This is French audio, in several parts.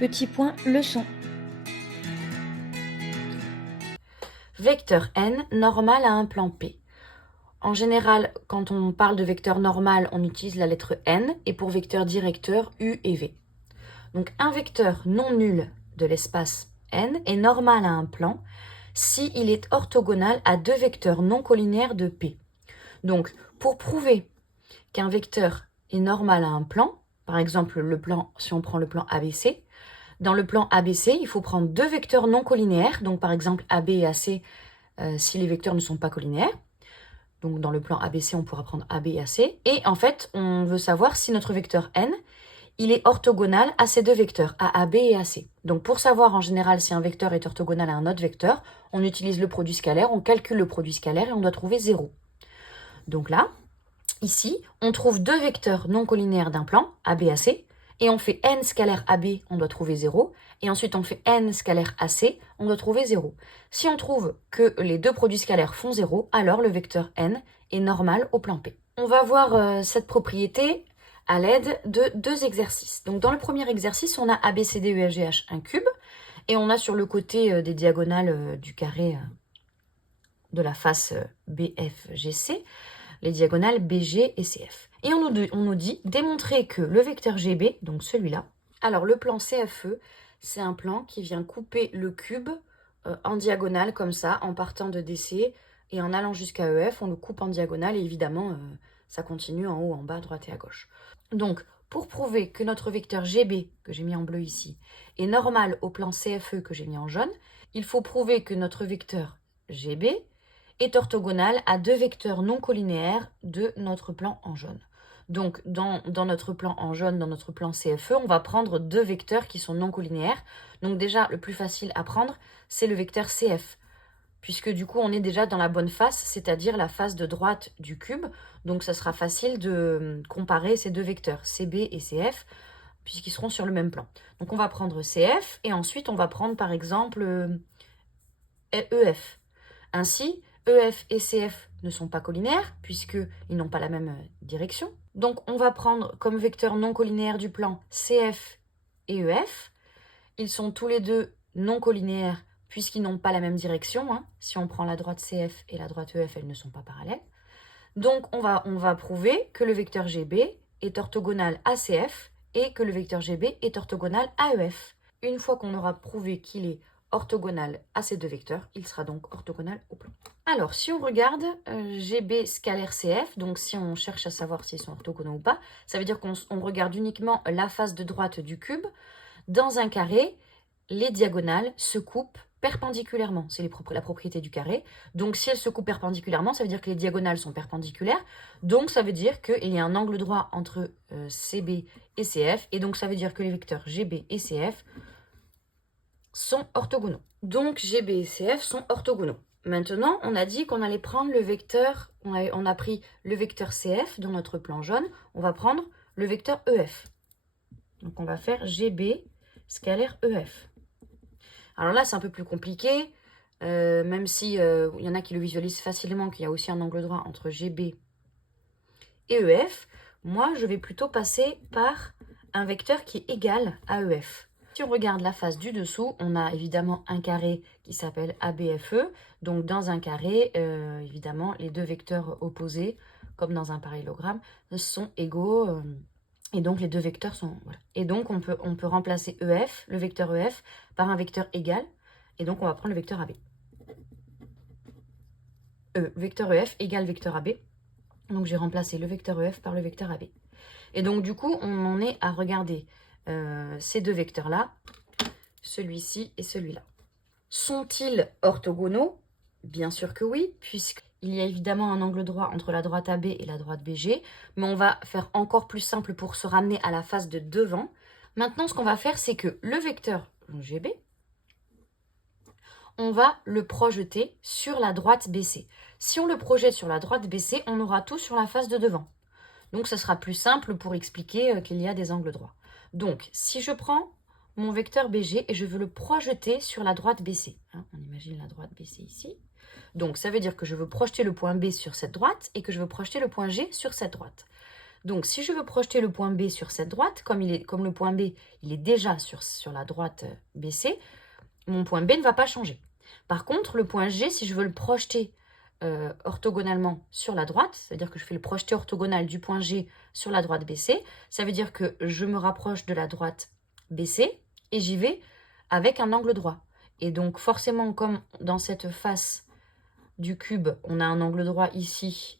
Petit point leçon. Vecteur n normal à un plan P. En général, quand on parle de vecteur normal, on utilise la lettre n, et pour vecteur directeur, u et v. Donc un vecteur non nul de l'espace n est normal à un plan si il est orthogonal à deux vecteurs non collinéaires de P. Donc pour prouver qu'un vecteur est normal à un plan, par exemple le plan, si on prend le plan ABC, dans le plan ABC, il faut prendre deux vecteurs non collinéaires, donc par exemple AB et AC si les vecteurs ne sont pas collinéaires. Donc dans le plan ABC, on pourra prendre AB et AC. Et en fait, on veut savoir si notre vecteur n, il est orthogonal à ces deux vecteurs, à AB et AC. Donc pour savoir en général si un vecteur est orthogonal à un autre vecteur, on utilise le produit scalaire, on calcule le produit scalaire et on doit trouver 0. Donc là, ici, on trouve deux vecteurs non collinéaires d'un plan, AB, AC, et on fait n scalaire AB, on doit trouver 0, et ensuite on fait n scalaire AC, on doit trouver 0. Si on trouve que les deux produits scalaires font 0, alors le vecteur n est normal au plan P. On va voir cette propriété à l'aide de deux exercices. Donc dans le premier exercice, on a ABCDEFGH un cube, et on a sur le côté des diagonales du carré de la face BFGC, les diagonales BG et CF. Et on nous dit démontrer que le vecteur GB, donc celui-là, alors le plan CFE, c'est un plan qui vient couper le cube en diagonale comme ça, en partant de DC et en allant jusqu'à EF, on le coupe en diagonale et évidemment, ça continue en haut, en bas, à droite et à gauche. Donc, pour prouver que notre vecteur GB, que j'ai mis en bleu ici, est normal au plan CFE que j'ai mis en jaune, il faut prouver que notre vecteur GB est orthogonal à deux vecteurs non collinéaires de notre plan en jaune. Donc, dans notre plan en jaune, dans notre plan CFE, on va prendre deux vecteurs qui sont non collinéaires. Donc déjà, le plus facile à prendre, c'est le vecteur CF, puisque du coup, on est déjà dans la bonne face, c'est-à-dire la face de droite du cube. Donc, ça sera facile de comparer ces deux vecteurs, CB et CF, puisqu'ils seront sur le même plan. Donc, on va prendre CF, et ensuite, on va prendre, par exemple, EF. Ainsi, EF et CF ne sont pas collinaires, puisqu'ils n'ont pas la même direction. Donc, on va prendre comme vecteur non collinaire du plan CF et EF. Ils sont tous les deux non collinéaires, puisqu'ils n'ont pas la même direction. Hein. Si on prend la droite CF et la droite EF, elles ne sont pas parallèles. Donc, on va prouver que le vecteur GB est orthogonal à CF et que le vecteur GB est orthogonal à EF. Une fois qu'on aura prouvé qu'il est orthogonal à ces deux vecteurs, il sera donc orthogonal au plan. Alors, si on regarde GB scalaire CF, donc si on cherche à savoir s'ils sont orthogonaux ou pas, ça veut dire qu'on regarde uniquement la face de droite du cube. Dans un carré, les diagonales se coupent perpendiculairement. C'est la propriété du carré. Donc, si elles se coupent perpendiculairement, ça veut dire que les diagonales sont perpendiculaires. Donc, ça veut dire qu'il y a un angle droit entre CB et CF. Et donc, ça veut dire que les vecteurs GB et CF sont orthogonaux. Donc, GB et CF sont orthogonaux. Maintenant, on a dit qu'on allait prendre le vecteur, on a pris le vecteur CF dans notre plan jaune, on va prendre le vecteur EF. Donc, on va faire GB scalaire EF. Alors là, c'est un peu plus compliqué, même si il y en a qui le visualisent facilement, qu'il y a aussi un angle droit entre GB et EF. Moi, je vais plutôt passer par un vecteur qui est égal à EF. Si on regarde la face du dessous, on a évidemment un carré qui s'appelle ABFE. Donc dans un carré, évidemment, les deux vecteurs opposés, comme dans un parallélogramme, sont égaux. Et donc les deux vecteurs sont... Voilà. Et donc on peut remplacer EF, le vecteur EF, par un vecteur égal. Et donc on va prendre le vecteur AB. Vecteur EF égale vecteur AB. Donc j'ai remplacé le vecteur EF par le vecteur AB. Et donc du coup, on en est à regarder ces deux vecteurs-là, celui-ci et celui-là. Sont-ils orthogonaux? Bien sûr que oui, puisqu'il y a évidemment un angle droit entre la droite AB et la droite BG, mais on va faire encore plus simple pour se ramener à la face de devant. Maintenant, ce qu'on va faire, c'est que le vecteur GB, on va le projeter sur la droite BC. Si on le projette sur la droite BC, on aura tout sur la face de devant. Donc, ça sera plus simple pour expliquer qu'il y a des angles droits. Donc, si je prends mon vecteur BG et je veux le projeter sur la droite BC. Hein, on imagine la droite BC ici. Donc, ça veut dire que je veux projeter le point B sur cette droite et que je veux projeter le point G sur cette droite. Donc, si je veux projeter le point B sur cette droite, comme le point B, il est déjà sur la droite BC, mon point B ne va pas changer. Par contre, le point G, si je veux le projeter orthogonalement sur la droite, c'est-à-dire que je fais le projeté orthogonal du point G sur la droite BC, ça veut dire que je me rapproche de la droite BC et j'y vais avec un angle droit. Et donc, forcément, comme dans cette face du cube, on a un angle droit ici,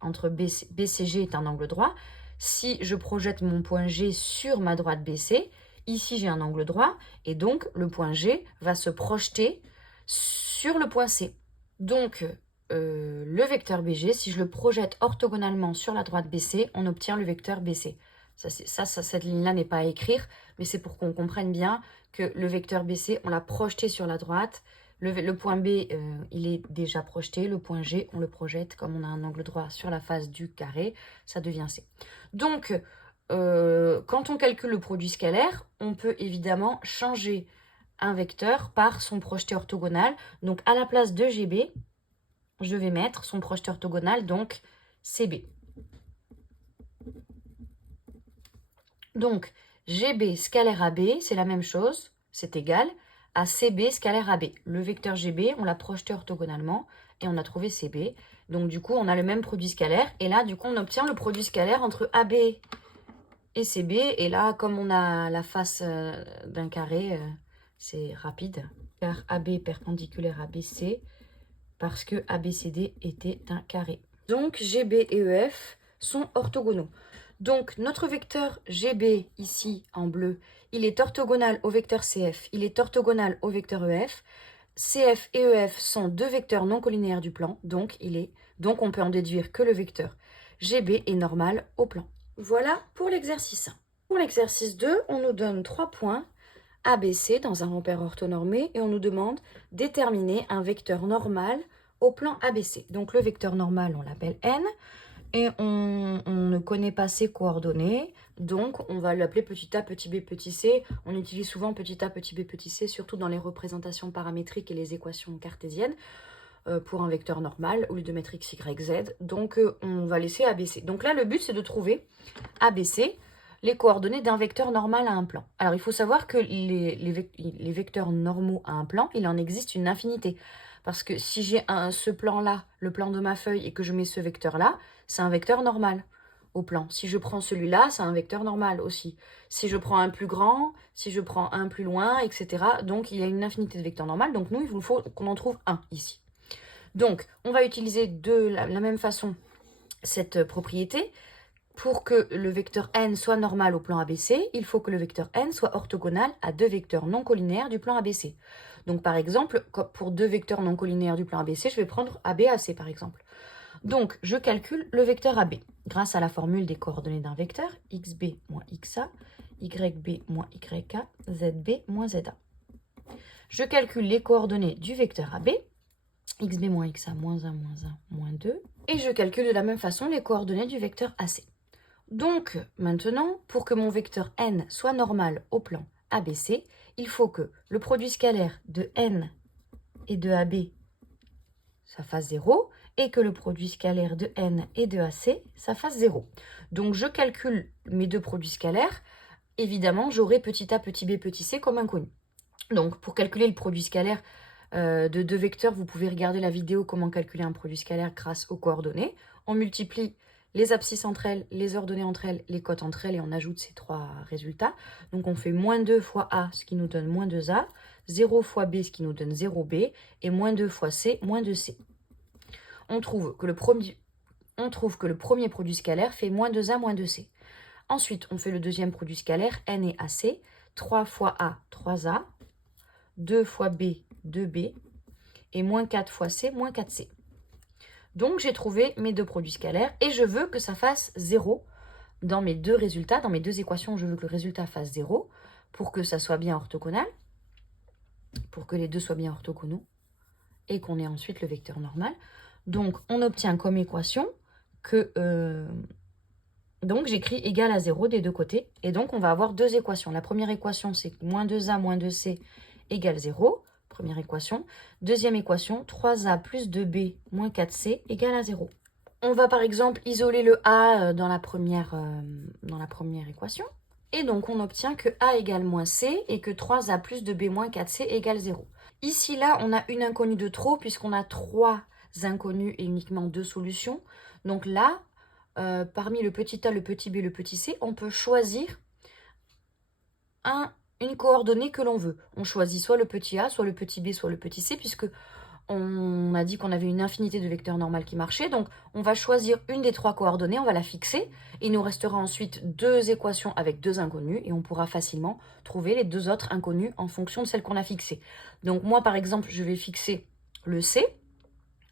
entre BCG est un angle droit. Si je projette mon point G sur ma droite BC, ici j'ai un angle droit, et donc le point G va se projeter sur le point C. Donc le vecteur BG, si je le projette orthogonalement sur la droite BC, on obtient le vecteur BC. Cette ligne-là n'est pas à écrire, mais c'est pour qu'on comprenne bien que le vecteur BC, on l'a projeté sur la droite. Le point B, il est déjà projeté. Le point G, on le projette comme on a un angle droit sur la face du carré. Ça devient C. Donc, quand on calcule le produit scalaire, on peut évidemment changer un vecteur par son projeté orthogonal. Donc, à la place de GB, je vais mettre son projeté orthogonal, donc CB. Donc, GB scalaire AB, c'est la même chose, c'est égal à CB scalaire AB. Le vecteur GB, on l'a projeté orthogonalement et on a trouvé CB. Donc, du coup, on a le même produit scalaire. Et là, du coup, on obtient le produit scalaire entre AB et CB. Et là, comme on a la face d'un carré, c'est rapide. Car AB perpendiculaire à BC, parce que ABCD était un carré. Donc, GB et EF sont orthogonaux. Donc, notre vecteur GB, ici, en bleu, il est orthogonal au vecteur CF, il est orthogonal au vecteur EF. CF et EF sont deux vecteurs non collinéaires du plan, donc on peut en déduire que le vecteur GB est normal au plan. Voilà pour l'exercice 1. Pour l'exercice 2, on nous donne 3 points ABC dans un repère orthonormé et on nous demande déterminer un vecteur normal au plan ABC. Donc le vecteur normal, on l'appelle N. Et on ne connaît pas ses coordonnées, donc on va l'appeler petit a, petit b, petit c. On utilise souvent petit a, petit b, petit c, surtout dans les représentations paramétriques et les équations cartésiennes, pour un vecteur normal, au lieu de mettre x, y, z. Donc on va laisser ABC. Donc là, le but, c'est de trouver ABC, les coordonnées d'un vecteur normal à un plan. Alors, il faut savoir que les vecteurs normaux à un plan, il en existe une infinité. Parce que si j'ai ce plan-là, le plan de ma feuille, et que je mets ce vecteur-là, c'est un vecteur normal au plan. Si je prends celui-là, c'est un vecteur normal aussi. Si je prends un plus grand, si je prends un plus loin, etc. Donc, il y a une infinité de vecteurs normaux. Donc, nous, il nous faut qu'on en trouve un ici. Donc, on va utiliser de la même façon cette propriété. Pour que le vecteur n soit normal au plan ABC, il faut que le vecteur n soit orthogonal à deux vecteurs non collinéaires du plan ABC. Donc par exemple, pour deux vecteurs non collinéaires du plan ABC, je vais prendre ABAC par exemple. Donc je calcule le vecteur AB grâce à la formule des coordonnées d'un vecteur, xb moins xa, yb moins yk, zb moins za. Je calcule les coordonnées du vecteur AB, xb moins xa, moins 1, moins 1, moins 2, et je calcule de la même façon les coordonnées du vecteur AC. Donc, maintenant, pour que mon vecteur n soit normal au plan ABC, il faut que le produit scalaire de n et de AB, ça fasse 0, et que le produit scalaire de n et de AC, ça fasse 0. Donc, je calcule mes deux produits scalaires. Évidemment, j'aurai petit a, petit b, petit c comme inconnu. Donc, pour calculer le produit scalaire de deux vecteurs, vous pouvez regarder la vidéo comment calculer un produit scalaire grâce aux coordonnées. On multiplie les abscisses entre elles, les ordonnées entre elles, les cotes entre elles, et on ajoute ces trois résultats. Donc on fait moins 2 fois A, ce qui nous donne moins 2A, 0 fois B, ce qui nous donne 0B, et moins 2 fois C, moins 2C. On trouve que le premier produit scalaire fait moins 2A, moins 2C. Ensuite, on fait le deuxième produit scalaire, N et AC, 3 fois A, 3A, 2 fois B, 2B, et moins 4 fois C, moins 4C. Donc, j'ai trouvé mes deux produits scalaires et je veux que ça fasse 0 dans mes deux résultats, dans mes deux équations. Je veux que le résultat fasse 0 pour que ça soit bien orthogonal, pour que les deux soient bien orthogonaux et qu'on ait ensuite le vecteur normal. Donc, on obtient comme équation que... donc, j'écris égal à 0 des deux côtés. Et donc, on va avoir deux équations. La première équation, c'est moins 2A moins 2C égale 0. Première équation. Deuxième équation, 3A plus 2B moins 4C égale à 0. On va par exemple isoler le A dans la première équation. Et donc on obtient que A égale moins C et que 3A plus 2B moins 4C égale 0. Ici, là, on a une inconnue de trop puisqu'on a 3 inconnus et uniquement 2 solutions. Donc là, parmi le petit a, le petit b et le petit c, on peut choisir une coordonnée que l'on veut. On choisit soit le petit a, soit le petit b, soit le petit c, puisque on a dit qu'on avait une infinité de vecteurs normaux qui marchaient. Donc on va choisir une des 3 coordonnées, on va la fixer. Et il nous restera ensuite 2 équations avec 2 inconnus. Et on pourra facilement trouver les 2 autres inconnus en fonction de celle qu'on a fixée. Donc moi, par exemple, je vais fixer le c.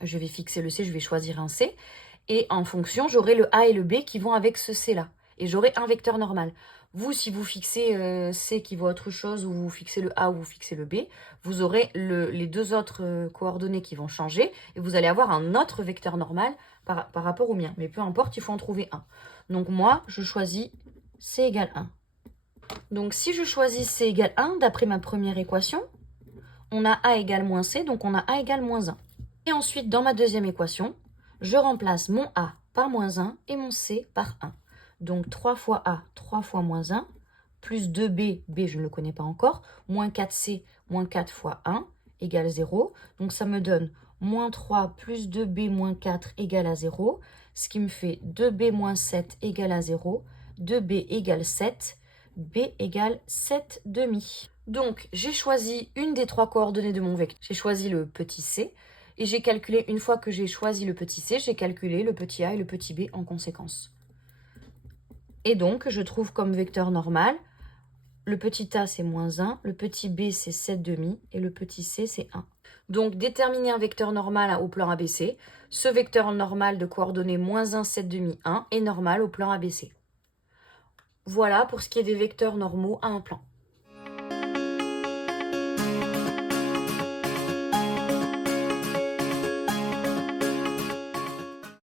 Je vais choisir un c. Et en fonction, j'aurai le A et le B qui vont avec ce C-là. Et j'aurai un vecteur normal. Vous, si vous fixez C qui vaut autre chose, ou vous fixez le A ou vous fixez le B, vous aurez les 2 autres coordonnées qui vont changer, et vous allez avoir un autre vecteur normal par rapport au mien. Mais peu importe, il faut en trouver un. Donc moi, je choisis C égale 1. Donc si je choisis C égale 1, d'après ma première équation, on a A égale moins C, donc on a A égale moins 1. Et ensuite, dans ma deuxième équation, je remplace mon A par moins 1 et mon C par 1. Donc 3 fois A, 3 fois moins 1, plus 2B, B je ne le connais pas encore, moins 4C, moins 4 fois 1, égale 0. Donc ça me donne moins 3 plus 2B moins 4 égale à 0, ce qui me fait 2B moins 7 égale à 0, 2B égale 7, B égale 7 demi. Donc j'ai choisi une des 3 coordonnées de mon vecteur, j'ai choisi le petit c, et j'ai calculé, une fois que j'ai choisi le petit c, j'ai calculé le petit a et le petit b en conséquence. Et donc, je trouve comme vecteur normal, le petit a c'est moins 1, le petit b c'est 7 demi, et le petit c c'est 1. Donc, déterminer un vecteur normal au plan ABC, ce vecteur normal de coordonnées moins 1, 7 demi, 1 est normal au plan ABC. Voilà pour ce qui est des vecteurs normaux à un plan.